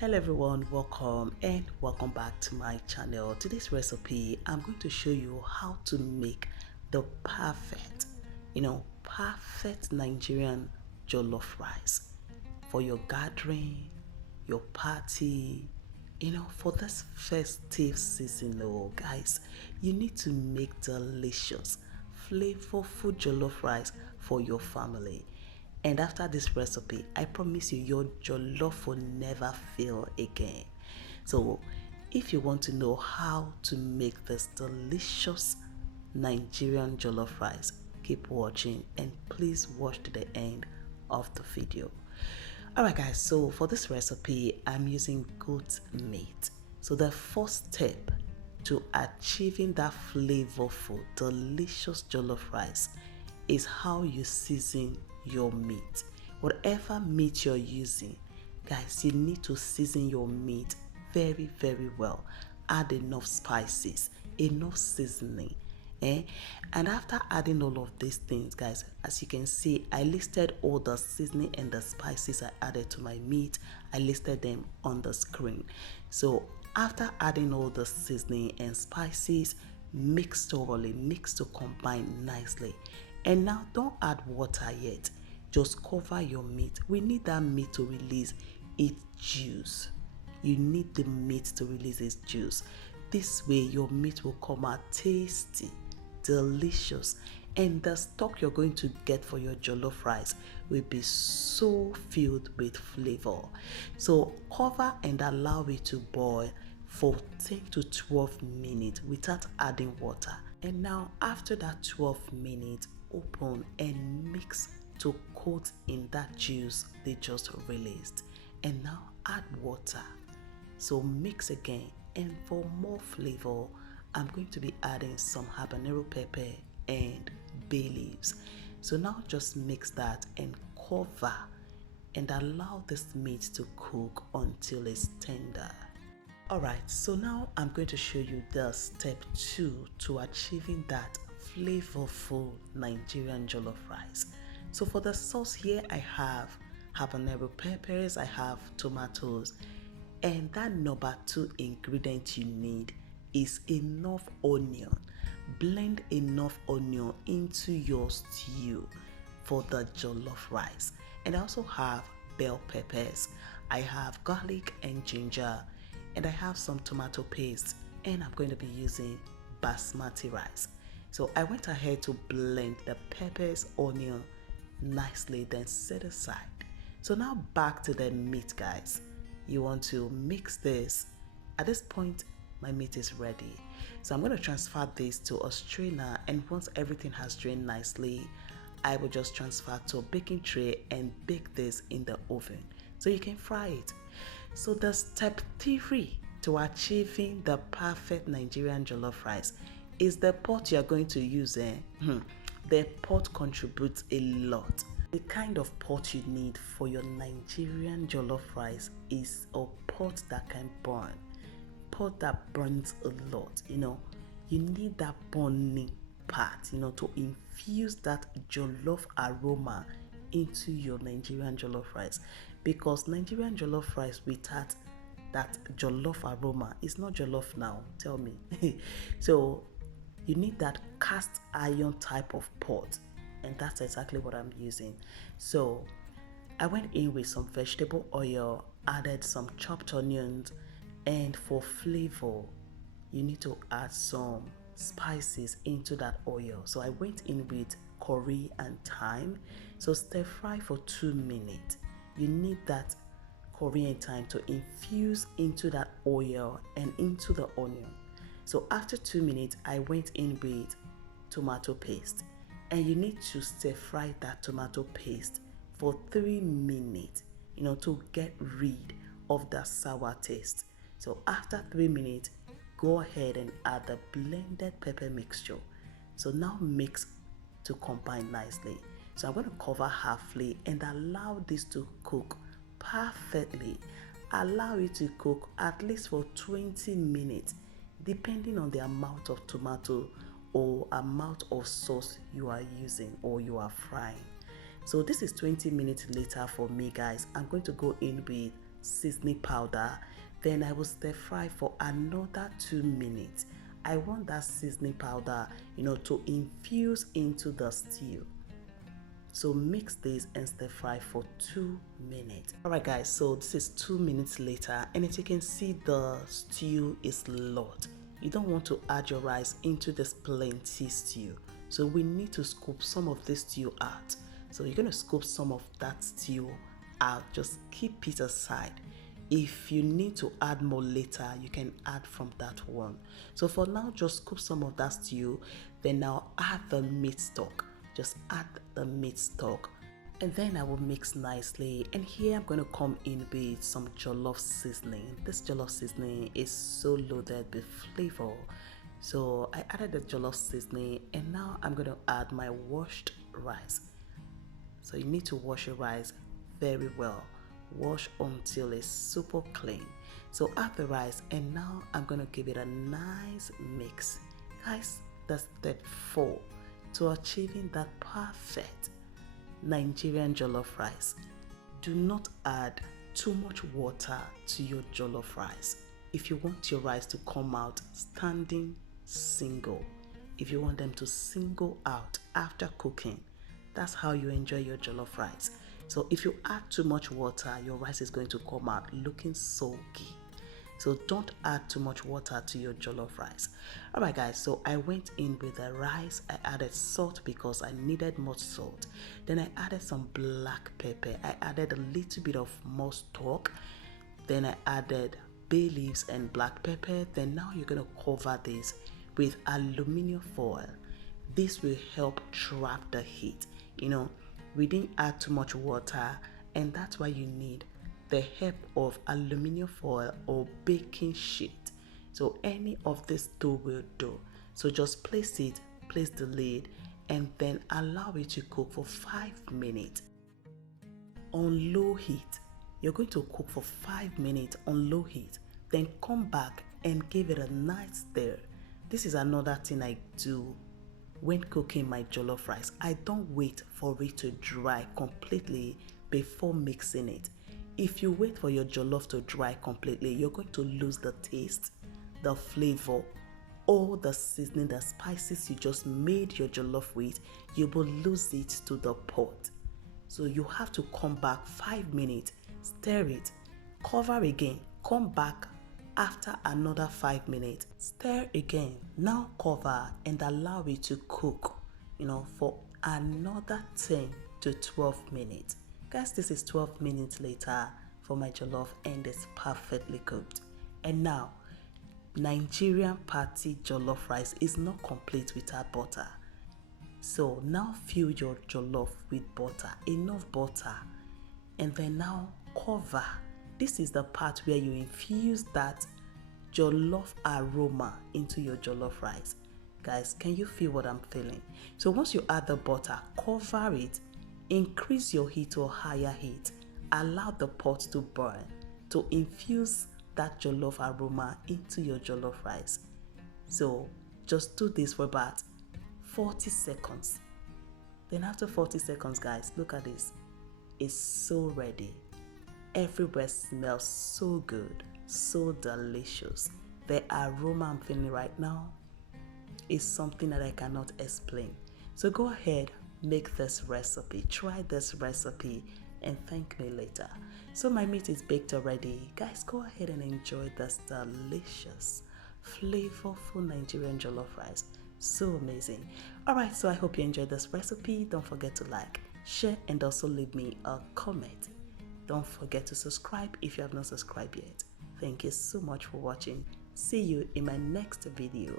Hello everyone, welcome back to my channel. Today's recipe, I'm going to show you how to make the perfect Nigerian jollof rice for your gathering, your party, for this festive season. Oh guys, you need to make delicious, flavorful jollof rice for your family. And after this recipe, I promise you, your jollof will never fail again. So, if you want to know how to make this delicious Nigerian jollof rice, keep watching and please watch to the end of the video. Alright guys, so for this recipe, I'm using goat meat. So the first step to achieving that flavorful, delicious jollof rice is how you season your meat. Whatever meat you're using, guys, you need to season your meat very well. Add enough spices, enough seasoning. And after adding all of these things, guys, as you can see, I listed all the seasoning and the spices I added to my meat. I listed them on the screen. So after adding all the seasoning and spices, mix thoroughly, mix to combine nicely. And now don't add water yet. Just cover your meat. We need that meat to release its juice. You need the meat to release its juice. This way your meat will come out tasty, delicious, and the stock you're going to get for your jollof rice will be so filled with flavor. So cover and allow it to boil for 10 to 12 minutes without adding water. And now after that 12 minutes, open and mix to coat in that juice they just released. And now add water. So mix again, and for more flavor, I'm going to be adding some habanero pepper and bay leaves. So now just mix that and cover and allow this meat to cook until it's tender. Alright, so now I'm going to show you the step 2 to achieving that flavorful Nigerian jollof rice. So for the sauce here, I have habanero peppers, I have tomatoes, and that number 2 ingredient you need is enough onion. Blend enough onion into your stew for the jollof rice. And I also have bell peppers, I have garlic and ginger, and I have some tomato paste, and I'm going to be using basmati rice. So I went ahead to blend the peppers, onion nicely, then set aside. So now back to the meat, guys. You want to mix this. At this point, my meat is ready. So I'm going to transfer this to a strainer, and once everything has drained nicely, I will just transfer to a baking tray and bake this in the oven so you can fry it. So the step 3 to achieving the perfect Nigerian jollof rice is the pot you're going to use. The pot contributes a lot. The kind of pot you need for your Nigerian jollof rice is a pot that can burn. Pot that burns a lot. You need that burning part, to infuse that jollof aroma into your Nigerian jollof rice, because Nigerian jollof rice without that jollof aroma is not jollof now, tell me. So you need that cast iron type of pot, and that's exactly what I'm using. So I went in with some vegetable oil, added some chopped onions, and for flavor you need to add some spices into that oil. So I went in with curry and thyme. So stir fry for 2 minutes. You need that curry and thyme to infuse into that oil and into the onion. So after 2 minutes, I went in with tomato paste, and you need to stir fry that tomato paste for 3 minutes, to get rid of that sour taste. So after 3 minutes, go ahead and add the blended pepper mixture. So now mix to combine nicely. So I'm going to cover halfway and allow this to cook perfectly. Allow it to cook at least for 20 minutes, depending on the amount of tomato or amount of sauce you are using or you are frying. So this is 20 minutes later for me, guys. I'm going to go in with seasoning powder. Then I will stir fry for another 2 minutes. I want that seasoning powder, to infuse into the stew. So mix this and stir fry for 2 minutes. Alright guys, so this is 2 minutes later, and as you can see, the stew is low. You don't want to add your rice into this plenty stew. So we need to scoop some of this stew out. So you're going to scoop some of that stew out. Just keep it aside. If you need to add more later, you can add from that one. So for now, just scoop some of that stew. Then now add the meat stock. Just add the meat stock. And then I will mix nicely. And here I'm going to come in with some jollof seasoning. This jollof seasoning is so loaded with flavor. So I added the jollof seasoning, and now I'm going to add my washed rice. So you need to wash your rice very well. Wash until it's super clean. So add the rice, and now I'm going to give it a nice mix. Guys, that's step 4 to achieving that perfect Nigerian jollof rice. Do not add too much water to your jollof rice. If you want your rice to come out standing single, if you want them to single out after cooking, that's how you enjoy your jollof rice. So if you add too much water, your rice is going to come out looking soggy. So don't add too much water to your jollof rice. Alright guys, so I went in with the rice. I added salt because I needed more salt. Then I added some black pepper. I added a little bit of more stock. Then I added bay leaves and black pepper. Then now you're going to cover this with aluminum foil. This will help trap the heat. We didn't add too much water, and that's why you need the help of aluminum foil or baking sheet. So any of this two will do. So just place the lid, and then allow it to cook for 5 minutes on low heat. You're going to cook for 5 minutes on low heat, then come back and give it a nice stir. This is another thing I do when cooking my jollof rice. I don't wait for it to dry completely before mixing it. If you wait for your jollof to dry completely, you're going to lose the taste, the flavor, all the seasoning, the spices you just made your jollof with. You will lose it to the pot. So you have to come back 5 minutes, stir it, cover again, come back after another 5 minutes, stir again, now cover and allow it to cook, for another 10 to 12 minutes. Guys, this is 12 minutes later for my jollof, and it's perfectly cooked. And now, Nigerian party jollof rice is not complete without butter. So now fill your jollof with butter, enough butter, and then now cover. This is the part where you infuse that jollof aroma into your jollof rice. Guys, can you feel what I'm feeling? So once you add the butter, cover it, increase your heat to a higher heat, allow the pot to burn to infuse that jollof aroma into your jollof rice. So just do this for about 40 seconds. Then after 40 seconds, guys, look at this. It's so ready. Everywhere smells so good, so delicious. The aroma I'm feeling right now is something that I cannot explain. So go ahead, make this recipe, try this recipe, and thank me later. So my meat is baked already. Guys, go ahead and enjoy this delicious, flavorful Nigerian jollof rice. So amazing. Alright, so I hope you enjoyed this recipe. Don't forget to like, share, and also leave me a comment. Don't forget to subscribe if you have not subscribed yet. Thank you so much for watching. See you in my next video.